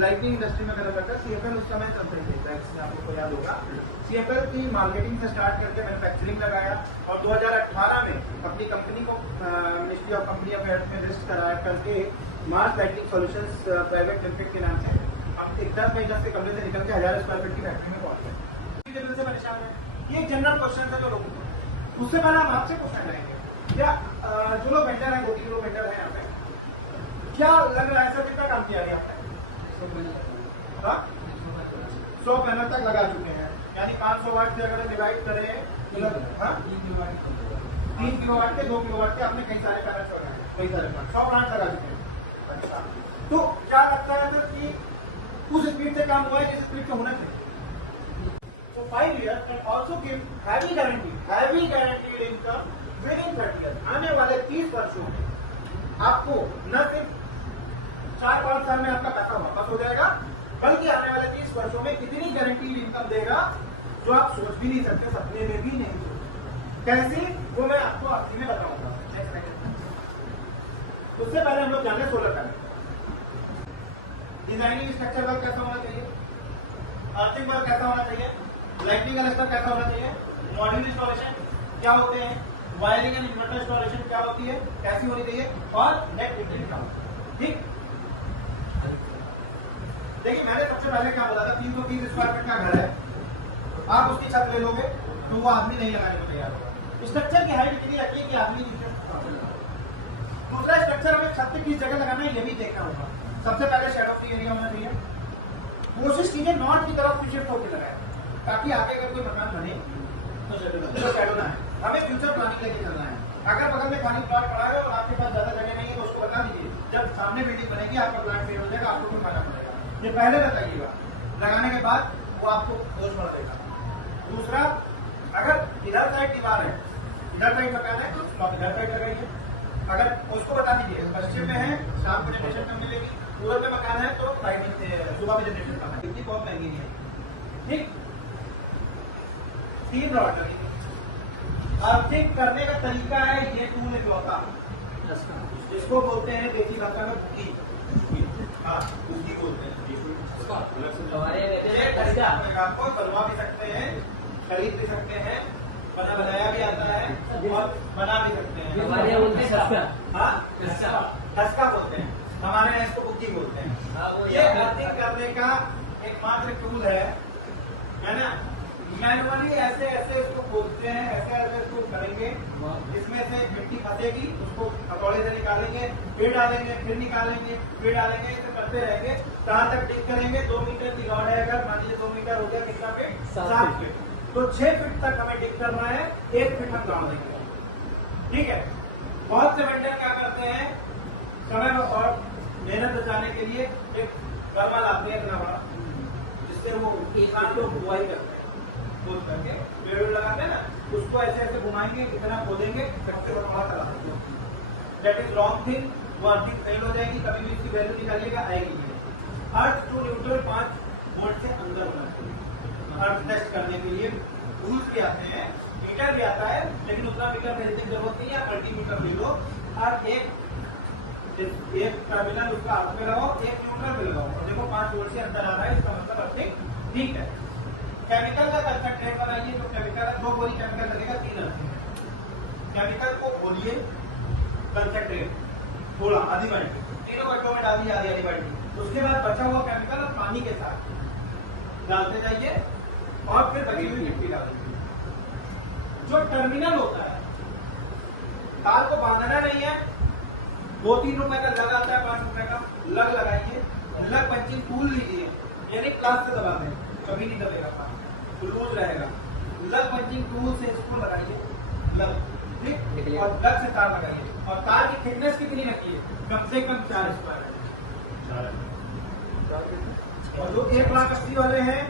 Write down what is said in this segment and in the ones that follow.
Lighting industry में करा करता है। सीएफएल उस समय चलते थे, आपको याद होगा। सीएफएल की मार्केटिंग से स्टार्ट करके मैन्युफैक्चरिंग लगाया और 2018 में अपनी कंपनी को मिनिस्ट्री ऑफ कंपनी अफेयर्स में रजिस्टर कराया करके Mars lighting solutions private limited के नाम से अब 10 महीने से कमरे से निकल के 1000 स्क्वायर फीट की फैक्ट्री में पहुंच गए। से परेशान है, ये एक जनरल क्वेश्चन था जो लोगों को। उससे पहले हम आपसे क्वेश्चन लाएंगे, क्या जो लोग वेंडर है, 2-3 लोग वेंडर है यहाँ पे, क्या लग रहा है सर कितना काम किया है आपने? 100 पैनल तक लगा चुके हैं, यानी 500 वाट से अगर डिवाइड करें तो 3 किलोवाट के 2 किलोवाट के आपने कई सारे पैनल लगाए हैं, कई सारे 100 प्लांट लगा चुके हैं। अच्छा, तो क्या लगता है सर कि उस स्पीड से काम हुआ है जिस स्पीड से होना चाहिए? So 5 years can also give heavy guaranteed income within 30 years। आने वाले 30 वर्षों में आपको न सिर्फ 4-5 साल में आपका पैसा वापस हो जाएगा, बल्कि आने वाले 30 वर्षों में कितनी गारंटीड इनकम देगा जो आप सोच भी नहीं सकते, सपने में भी नहीं सोच। कैसी, वो मैं आपको आखिर में बताऊंगा। उससे पहले हम लोग जाने solar panel designing structure work कैसा होना चाहिए, अर्थिंग वर्क कैसा होना चाहिए, लाइटिंग कलेक्टर कैसा होना चाहिए, मॉड्यूल इंस्टॉलेशन क्या होते हैं, वायरिंग एंड इन्वर्टर इंस्टॉलेशन क्या होती है, कैसी होनी चाहिए, और नेट मीटरिंग क्या होती है। ठीक, देखिए मैंने सबसे पहले क्या बोला था, 330 स्क्वायर फीट का घर है, आप उसकी छत ले लोगे तो वो आदमी नहीं लगाने को तैयार होगा। स्ट्रक्चर की हाइट कितनी रखी है कि आदमी नीचे। दूसरा, स्ट्रक्चर हमें छत पे किस जगह लगाना है ये भी देखना होगा। सबसे पहले शेडो फ्री एरिया होना चाहिए। कोशिश कीजिए नॉर्थ की तरफ शिफ्ट होकर लगाए, ताकि आगे अगर कोई मकान बने तो शेडो ना है। हमें फ्यूचर प्लानिंग लेके चलना है। अगर बगल में खाली प्लॉट पड़ा है और आपके पास ज्यादा जगह नहीं है तो उसको बता दीजिए, जब सामने बिल्डिंग बनेगी आपका प्लाट फेल हो जाएगा, आपको कुछ खाना पड़ेगा। ये पहले बताइएगा, लगाने के बाद वो आपको बोझ बढ़ देगा। दूसरा, अगर इधर साइड दीवार है, इधर साइड मकान है तो आप इधर साइड लगाइए। अगर उसको बता दीजिए पश्चिम में है शाम को जनरेशन कम मिलेगी, पूर्व में मकान है तो लाइटिंग से सुबह में जनरेशन कम है। इतनी बहुत महंगी नहीं है। ठीक, 3 रॉड लगेगी। अर्थिंग करने का तरीका है ये टूल इकलौता, जिसको बोलते हैं देसी भाषा में बुकी। हाँ, बुकी बोलते हैं। आपको बनवा भी सकते हैं, खरीद भी सकते हैं, बनाया भी आता है और बना भी सकते हैं। खसका बोलते हैं, हमारे यहाँ इसको बुकी बोलते हैं। ये अर्थिंग करने का एकमात्र टूल है ना। मैनुअली ऐसे ऐसे इसको खोदते हैं, ऐसे ऐसे इसको करेंगे, जिसमें से मिट्टी फंसेगी उसको हथौड़े से निकालेंगे, फिर डालेंगे, फिर निकालेंगे, फिर डालेंगे, इसे करते रहेंगे। कहाँ तक डिग करेंगे? 2 मीटर की रॉड है, अगर मान लीजिए 2 मीटर हो गया, कितना फीट? 7 फीट। तो 6 फीट तक हमें डिग करना है, 1 फीट हम गाड़ देंगे। ठीक है। बहुत से वेंडर क्या करते हैं, समय और मेहनत बचाने के लिए एक कर्मा लाते हैं इतना बड़ा, जिससे वो किसान को बुआई करते हैं, खोद करके पेड़ लगाते हैं ना, उसको ऐसे ऐसे घुमाएंगे, कितना खोदेंगे, सबसे बड़ा चला देंगे। That is wrong thing. वो अर्थिंग फेल हो जाएगी, कभी भी इसकी वैल्यू निकालिएगा, आएगी नहीं। अर्थ टू न्यूट्रल 5 वोल्ट से अंदर होना चाहिए। अर्थ टेस्ट करने के लिए रूल्स भी आते हैं, मीटर भी आता है, लेकिन उतना मीटर खरीदने की जरूरत नहीं है। मल्टीमीटर ले लो और एक टर्मिनल उसका अर्थ में लगाओ, एक न्यूट्रल में लगाओ, और देखो 5 वोल्ट से अंदर आ रहा है, इसका मतलब अर्थिंग ठीक है। केमिकल का कंसंट्रेट बनाइए तो केमिकल 2 गोली केमिकल लगेगा, 3 अर्थिंग। केमिकल को घोलिए, कंसंट्रेट थोड़ा आधी बाल्टी, तीनों बट्टों में डालिए आधी बाल्टी। उसके बाद बचा हुआ केमिकल और पानी के साथ डालते जाइए और फिर बची हुई मिट्टी डालिए। जो टर्मिनल होता है, तार को बांधना नहीं है, 2-3 रुपए का लग आता है, 5 रुपए का लग लगाइए। लग पंचिंग टूल लीजिए, यानी प्लास से दबा दें, कभी नहीं दबेगा, लूज रहेगा। लग पंचिंग टूल से इसको लगाइए, लग, ठीक, और लग से तार लगाइए। और तार की थिकनेस कितनी रखिए? कम से कम 4 स्क्वायर। और जो 1,80,000 वाले हैं,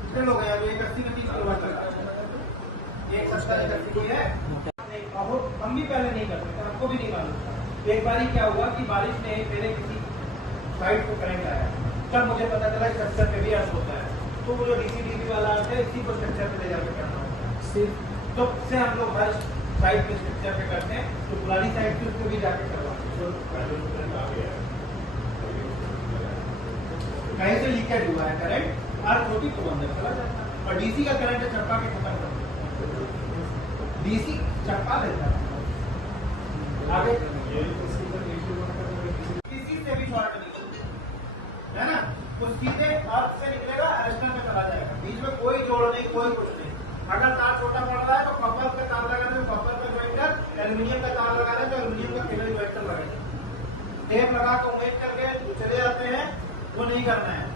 कितने लोग हैं? 180 का 30 किलोवाट लगा, 170 है। हम भी पहले नहीं करते थे, हमको भी नहीं मालूम। एक बार क्या हुआ कि बारिश में मेरे किसी साइड को करंट आया, तब मुझे पता चला स्ट्रक्चर पे भी अर्थ होता है। तो वो जो डीसी वाला आता है, इसी को स्ट्रक्चर पे ले जाकर करना होता है। तो से हम लोग हर साइड पे स्ट्रक्चर पे करते हैं, तो पुरानी साइड पे उसको भी जाकर करवाते हैं। कहीं से लीकेज हुआ है करंट, अर्थ होती तो अंदर चला जाता है। और डीसी का करंट चप्पा के खत्म कर देता है, डीसी चप्पा देता है। आगे किसी से भी शॉर्ट नहीं है ना, वो सीधे अर्थ से निकलेगा, अरेस्टर में चला जाएगा, बीच में कोई जोड़ नहीं, कोई कुछ नहीं। अगर तार छोटा पड़ रहा है तो कॉपर का तार लगा दो, कॉपर का ज्वाइंटर, एल्यूमिनियम का तार लगा दे तो एल्यूमिनियम का केबल ज्वाइंटर लगाएगा। टेप लगा के उम्मीद करके चले जाते हैं, वो नहीं करना है।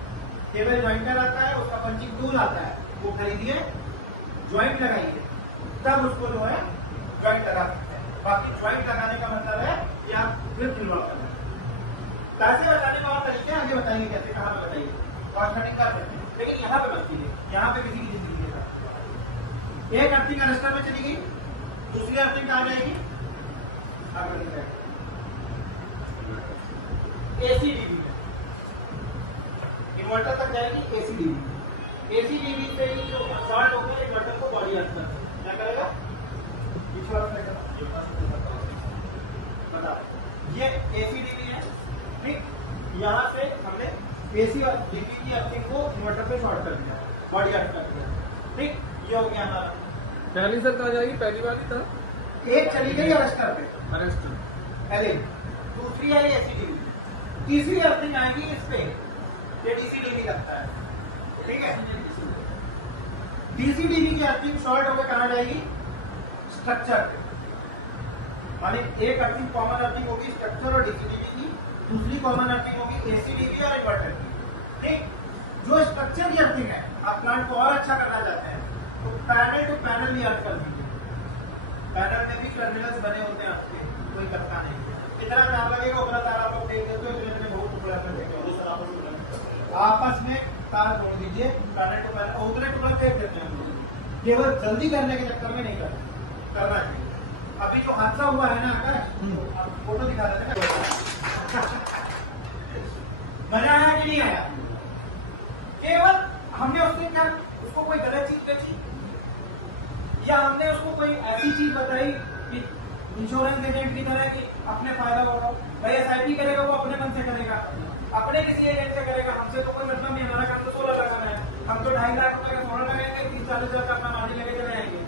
केबल ज्वाइंटर आता है, उसका पंचिंग टूल आता है, वो खरीदिए, ज्वाइंट लगाइए, तब उसको जो है ज्वाइंट लगा सकते हैं। बाकी ज्वाइंट लगाने का मतलब है कि आप ग्रिप इन्वॉल्व करना है। पैसे बचाने का और तरीके आगे बताएंगे कैसे, कहाँ पे बताइए, कॉस्ट कटिंग कर सकते हैं, लेकिन यहाँ पे मत कीजिए, यहाँ पे किसी की जिंदगी के साथ। एक अर्थिंग अरेस्टर में चली गई, दूसरी अर्थिंग कहाँ जाएगी, एसीडीबी में, इन्वर्टर तक जाएगी एसीडीबी। एसीडीबी से ही जो शॉर्ट होकर इन्वर्टर को बॉडी अर्थ करता है, क्या करेगा, बताओ, ये एसीडीबी है, ठीक। यहाँ से हमने एसी और डीबी की अर्थिंग को इन्वर्टर पे शॉर्ट कर दिया, बॉडी अर्थ कर दिया, ठीक। ये हो गया हमारा। पहली सर कहाँ जाएगी, पहली वाली था, एक चली गई अरेस्टर पे, अरेस्ट, पहले दूसरी आई एसीडीबी, तीसरी अर्थिंग आएगी इस पे, ये डीसीडीबी लगता है, ठीक है। डीसीडीबी की अर्थिंग शॉर्ट होकर कहाँ जाएगी, स्ट्रक्चर पे, माने एक अर्थिंग कॉमन अर्थिंग होगी स्ट्रक्चर और डीसीडीबी की, दूसरी कॉमन अर्थिंग होगी एसीडीबी और इन्वर्टर की, ठीक। जो स्ट्रक्चर की अर्थिंग है, आप प्लांट को और अच्छा करना चाहते हैं तो पैनल टू पैनल भी अर्थ कर दीजिए। पैनल में भी टर्मिनल्स बने होते हैं आपके, कोई कटका नहीं, कितना तार लगेगा उतना तार आप लोग देख देते हो, इतने बहुत टुकड़ा में देखे आपस में तार जोड़ दीजिए, पैनल टू पैनल, उतने टुकड़ा फेंक देते हैं। केवल जल्दी करने के चक्कर में नहीं करना चाहिए। अभी जो हादसा हुआ है ना आकाश, आप फोटो दिखा देते हैं, मजा आया कि नहीं आया? केवल हमने उससे क्या, उसको कोई गलत चीज बेची या हमने उसको कोई ऐसी चीज बताई कि इंश्योरेंस एजेंट की तरह कि अपने फायदा होगा, भाई एसआईपी करेगा वो अपने मन से करेगा, अपने किसी एजेंट से करेगा, हमसे तो कोई मतलब नहीं, हमारा काम तो 16 लगाना है, हम तो 2.5 लाख रुपए का सोना लगाएंगे, 30-40 हजार का अपना मार्जिन लेके चले आएंगे।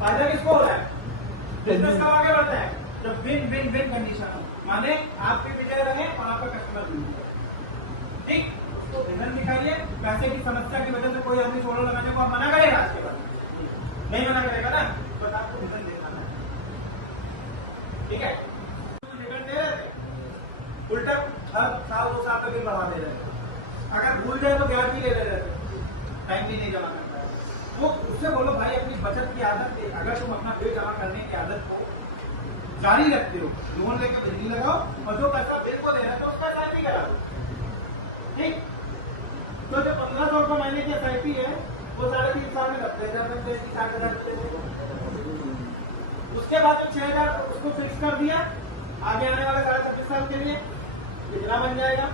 फायदा किसको हो रहा है, बिजनेस कब आगे बढ़ता है, जब विन विन विन कंडीशन हो, माने आप भी विजय रहे और आपका कस्टमर भी, ठीक। तो रीजन निकालिए, पैसे की समस्या की वजह से कोई आदमी सोलर लगाने को आप मना करेगा, इसके बाद नहीं मना करेगा ना, बट आपको रीजन देखना है, ठीक है। रिटर्न दे रहे थे, उल्टा हर साल 2 साल तक बिल बढ़ा दे रहे थे, अगर भूल जाए तो ब्याज भी ले रहे थे, टाइम भी नहीं जमा करता है। वो उससे बोलो भाई अपनी बचत की आदत है, अगर तुम अपना बिल जमा करने की आदत को जारी रखते हो, लोन लेकर बिजली लगाओ और जो पैसा बिल को देना है तो उसका एसआईपी करा दो, ठीक। तो जो 1500 रुपये महीने की एसआईपी है वो 3.5 साल में 70,000 में 60,000। उसके बाद जो 6,000 उसको फिक्स कर दिया, आगे आने वाले 26 साल के लिए कितना बन जाएगा,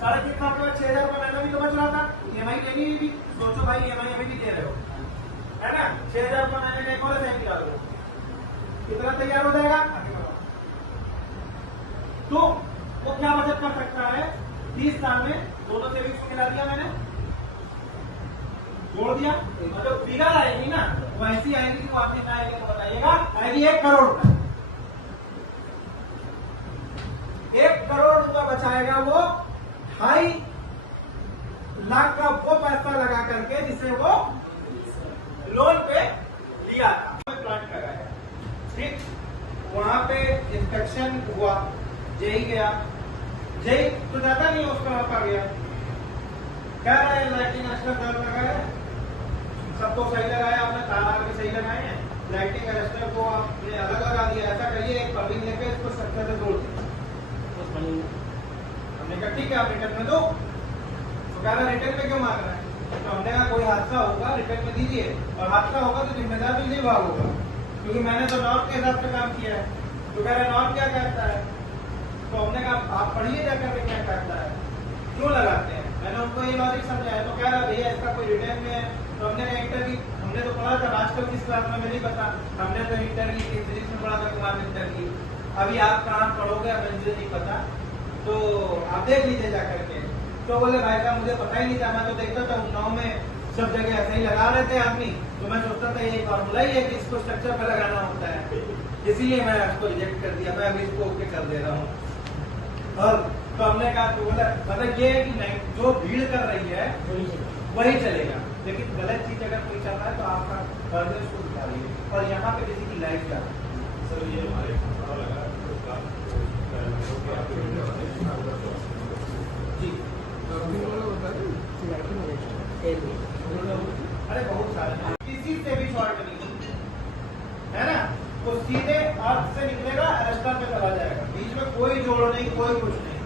3.5 साल के बाद 6,000 रुपये महीना भी तो बच रहा था, ईएमआई देनी भी, सोचो भाई ईएमआई अभी भी दे रहे हो, है ना, 6,000 रुपये महीने में एक और एसआईपी डाल दो, कितना तैयार हो जाएगा। तो वो क्या बचत कर सकता है, 30 साल में दोनों सेविंग्स को मिला दिया मैंने, जोड़ दिया, और जो फिगर आएगी ना वो ऐसी आएगी, वो आपने क्या आएगी तो बताइएगा, आएगी 1 करोड़ रुपए, 1 करोड़ रुपए बचाएगा वो 2.5 लाख का वो पैसा लगा करके जिसे वो लोन पे लिया था, प्लांट लगाया, ठीक। वहां पे इंस्पेक्शन हुआ, जेई गया, जेई तो ज्यादा नहीं उसका वहां पर गया, कह रहा है लाइटिंग अरेस्टर लगाया, सबको सही लगाया आपने, तार आगे सही लगाए हैं, लाइटिंग अरेस्टर को आपने अलग लगा दिया, ऐसा करिए एक पर्विंग लेके इसको स्ट्रक्चर से जोड़ दिया। हमने कहा ठीक है आप रिटर्न में दो, तो कह रहा रिटर्न में क्यों मांग रहा है, तो हमने कहा कोई हादसा होगा रिटर्न में दीजिए, और हादसा होगा तो जिम्मेदार बिजली विभाग होगा, क्योंकि मैंने तो नॉर्म के हिसाब से काम किया है। तो कह रहे नॉर्म क्या कहता है, तो हमने कहा आप पढ़िए जाकर के क्या कहता है, क्यों लगाते हैं, मैंने उनको ये लॉजिक समझाया। तो कह रहा भैया इसका कोई रिटर्न में है, तो हमने कहा इंटर की, हमने तो पढ़ा था आजकल किस क्लास में मुझे नहीं पता, हमने तो इंटर की फिजिक्स में पढ़ा था, कुमार इंटर की, अभी आप कहाँ पढ़ोगे मुझे नहीं पता, तो आप देख लीजिए जाकर के। तो तो बोले भाई साहब मुझे पता ही नहीं था, मैं तो देखता था उन्नाव में सब जगह ऐसे ही लगा रहे थे आदमी, तो मैं सोचता था ये फॉर्मूला ही है कि इसको स्ट्रक्चर पे लगाना होता है, इसीलिए मैं उसको रिजेक्ट कर दिया। मैं अभी इसको ओके कर दे रहा हूँ। और तो हमने कहा तो बोला मतलब ये है कि नहीं, जो भीड़ कर रही है वही चलेगा, लेकिन गलत चीज अगर कोई चल रहा है तो आपका फर्दर उसको दिखाइए। और यहाँ पे किसी की लाइफ जा सर ये हमारे पता लगा जी, अरे बहुत सारे किसी से भी शॉर्ट नहीं है ना, तो सीधे अर्थ से निकलेगा, अरेस्टर पे चला जाएगा, बीच में कोई जोड़ नहीं, कोई कुछ नहीं।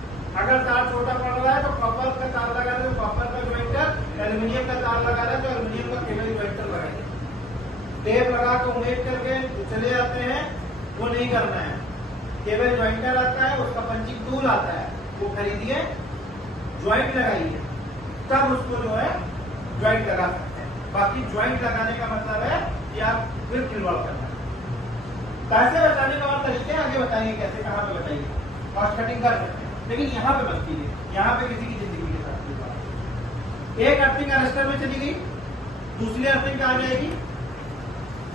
अगर तार छोटा पड़ रहा है तो कॉपर का तार लगा दे, तो कॉपर का ज्वाइंटर, एल्यूमिनियम का तार लगा दे तो एल्यूमिनियम का केबल ज्वाइंटर लगाएंगे। टेप लगा के उम्मीद करके चले जाते हैं, वो नहीं करना है। केबल ज्वाइंटर आता है, उसका पंचिंग टूल आता है, वो खरीदिए, ज्वाइंट लगाइए, तब उसको जो है ज्वाइंट लगा सकते हैं। बाकी ज्वाइंट लगाने का मतलब है कि आप फिर इन्वॉल्व करना है। पैसे बचाने का और तरीके आगे बताएंगे कैसे, कहाँ पे बताइए, कॉस्ट कटिंग कर सकते हैं, लेकिन यहाँ पे मत कीजिए, यहाँ पे किसी की जिंदगी के साथ की बात। एक अर्थिंग अरेस्टर में चली गई, दूसरी अर्थिंग कहाँ जाएगी,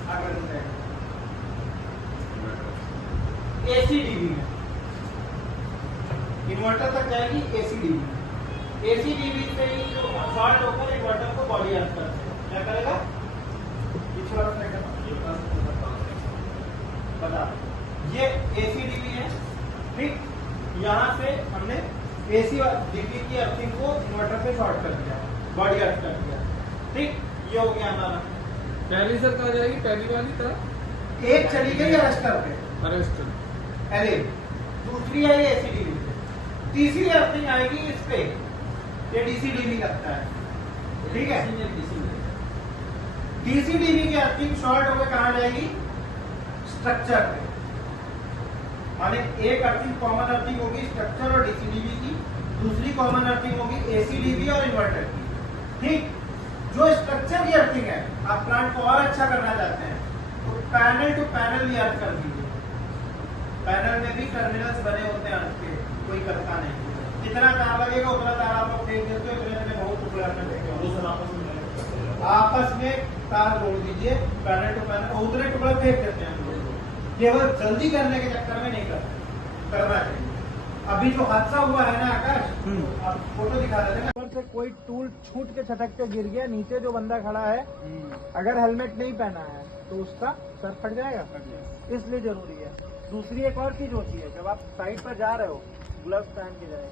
आगे एसीडीबी में, इन्वर्टर तक जाएगी एसीडीबी में। एसीडीबी से ही जो शॉर्ट होकर इन्वर्टर को बॉडी अर्थ करते हैं, क्या करेगा, बता, ये एसीडीबी है, ठीक। यहाँ से हमने एसी डीबी की अर्थिंग को इन्वर्टर से शॉर्ट कर दिया, बॉडी अर्थ कर दिया, ठीक। ये हो गया हमारा। पहली सर कहाँ जाएगी, पहली वाली था एक चली गई अरेस्टर पे, अरेस्ट, अरे दूसरी आई एसीडीबी पे, तीसरी अर्थिंग आएगी इस पे, ये डीसीडीबी लगता है, ठीक है। डीसीडीबी की अर्थिंग शॉर्ट होकर कहाँ जाएगी, स्ट्रक्चर पे। माने एक अर्थिंग कॉमन अर्थिंग होगी स्ट्रक्चर और डीसीडीबी की, दूसरी कॉमन अर्थिंग होगी एसीडीबी और इन्वर्टर की, ठीक। जो स्ट्रक्चर की अर्थिंग है, आप प्लांट को और अच्छा करना चाहते हैं तो पैनल टू पैनल भी अर्थ कर दीजिए। पैनल में भी टर्मिनल्स बने होते हैं अर्थ के, कोई करता नहीं, जितना तार लगेगा उतना तार आप लोग फेंक देते हो, इतने में बहुत टुकड़े अपने फेंके होते, आपस में तार जोड़ दीजिए पैनल टू पैनल, उतने टुकड़े फेंक देते हैं। केवल जल्दी करने के चक्कर में नहीं करना चाहिए। अभी जो हादसा हुआ है ना आकाश, आप फोटो दिखा रहे थे ना, से कोई टूल छूट के छटक के गिर गया, नीचे जो बंदा खड़ा है अगर हेलमेट नहीं पहना है तो उसका सर फट जाएगा, इसलिए जरूरी है। दूसरी एक और चीज होती है, जब आप साइड पर जा रहे हो ग्लव्स पहन के जाए,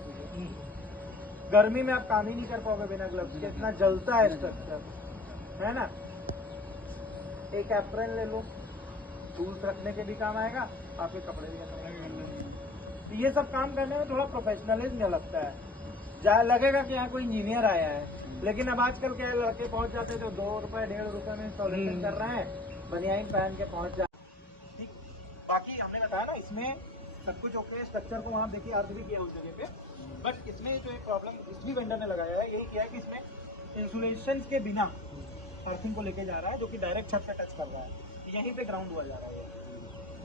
गर्मी में आप काम ही नहीं कर पाओगे बिना ग्लव्स के, इतना जलता है स्ट्रक्चर, है ना। एक एप्रन ले लो, टूल्स रखने के भी काम आएगा, आपके कपड़े भी तो ये सब काम करने में थोड़ा प्रोफेशनलिज्म लगता है, लगेगा कि यहाँ कोई इंजीनियर आया है, लेकिन अब आजकल क्या लड़के पहुंच जाते हैं तो 2 रुपए 1.5 रुपए में इंस्टॉलेशन कर रहे हैं, बनियाइन पहन के पहुंच जाते। ठीक, बाकी हमने बताया ना इसमें सब कुछ ओके, स्ट्रक्चर को वहाँ देखिए अर्थ भी किया उस जगह पे, बट इसमें जो एक प्रॉब्लम इसलिए वेंडर ने लगाया है, यही किया है कि इसमें इंसुलेशन के बिना अर्थिंग को लेके जा रहा है, जो कि डायरेक्ट छत पे टच कर रहा है, यहीं पे ग्राउंड हुआ जा रहा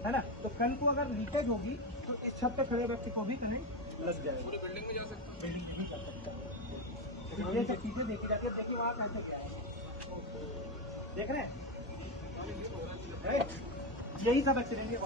है ना। तो कल को अगर लीकेज होगी तो इस छत पे खड़े व्यक्ति को भी करंट लग जाएगा, पूरी बिल्डिंग में जा सकता है, बिल्डिंग में भी कर सकता है। ये सब चीजें देखी जाती है, देखिए वहाँ कैसे क्या है, देख रहे हैं, यही सब एक्सीडेंट के